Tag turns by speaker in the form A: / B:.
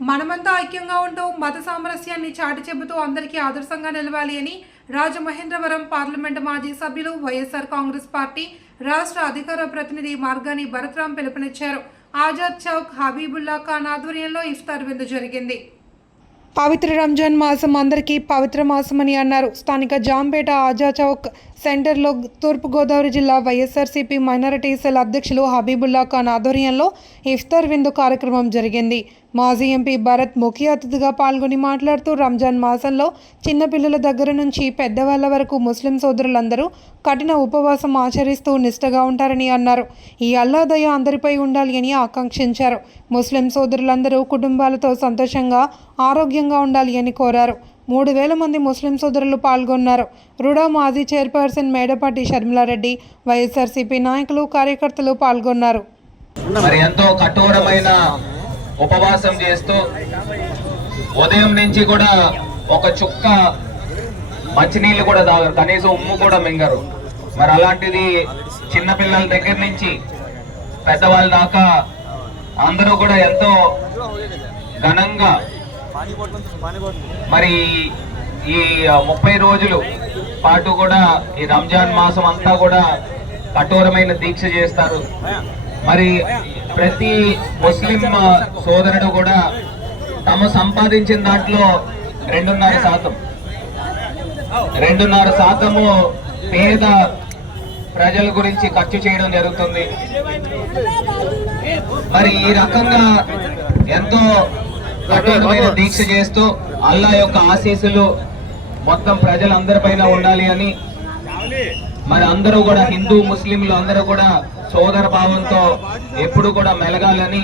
A: మనమంతా ఐక్యంగా ఉంటూ మత సామరస్యాన్ని చాటి చెబుతూ అందరికీ ఆదర్శంగా నిలవాలి అని రాజమహేంద్రవరం పార్లమెంటు మాజీ సభ్యులు వైఎస్ఆర్ కాంగ్రెస్ పార్టీ రాష్ట్ర అధికార ప్రతినిధి మార్గాని భరత్రాం పిలుపునిచ్చారు. ఆజాద్ చౌక్ హబీబుల్లా ఖాన్ ఆధ్వర్యంలో ఇఫ్తార్ విందు జరిగింది. పవిత్ర రంజాన్ మాసం అందరికీ పవిత్ర మాసం అని అన్నారు. స్థానిక జాంపేట ఆజా చౌక్ సెంటర్లో తూర్పుగోదావరి జిల్లా వైఎస్ఆర్సీపీ మైనారిటీ సెల్ అధ్యక్షులు హబీబుల్లా ఖాన్ ఆధ్వర్యంలో ఇఫ్తార్ విందు కార్యక్రమం జరిగింది. మాజీ ఎంపీ భరత్ ముఖ్య అతిథిగా పాల్గొని మాట్లాడుతూ రంజాన్ మాసంలో చిన్నపిల్లల దగ్గర నుంచి పెద్దవాళ్ళ వరకు ముస్లిం సోదరులందరూ కఠిన ఉపవాసం ఆచరిస్తూ నిష్టగా ఉంటారని అన్నారు. ఈ అల్లాదయ అందరిపై ఉండాలి అని ఆకాంక్షించారు. ముస్లిం సోదరులందరూ కుటుంబాలతో సంతోషంగా ఆరోగ్యంగా ఉండాలి అని కోరారు. మూడు వేల మంది ముస్లిం సోదరులు పాల్గొన్నారు. రుడా మాజీ చైర్పర్సన్ మేడపాటి షర్మిలారెడ్డి వైఎస్ఆర్సీపీ నాయకులు కార్యకర్తలు పాల్గొన్నారు.
B: మరి ఎంతో కఠోరమైన ఉపవాసం చేస్తూ ఉదయం నుంచి కూడా ఒక చుక్క మంచినీళ్ళు కూడా తాగరు. కనీసం ఉమ్ము కూడా మింగరు. మరి అలాంటిది చిన్నపిల్లల దగ్గర నుంచి పెద్దవాళ్ళ దాకా అందరూ కూడా ఎంతో ఘనంగా మరి ఈ ముప్పై రోజులు పాటు కూడా ఈ రంజాన్ మాసం అంతా కూడా కఠోరమైన దీక్ష చేస్తారు. మరి ప్రతి ముస్లిం సోదరుడు కూడా తమ సంపాదించిన దాంట్లో రెండున్నర శాతం. రెండున్నర శాతము పేద ప్రజల గురించి ఖర్చు చేయడం జరుగుతుంది. మరి ఈ రకంగా ఎంతో కఠోరమైన దీక్ష చేస్తూ అల్లా యొక్క ఆశీస్సులు మొత్తం ప్రజలందరిపైన ఉండాలి అని మరి అందరూ కూడా హిందూ ముస్లింలు అందరూ కూడా సోదర భావంతో ఎప్పుడు కూడా మెలగాలని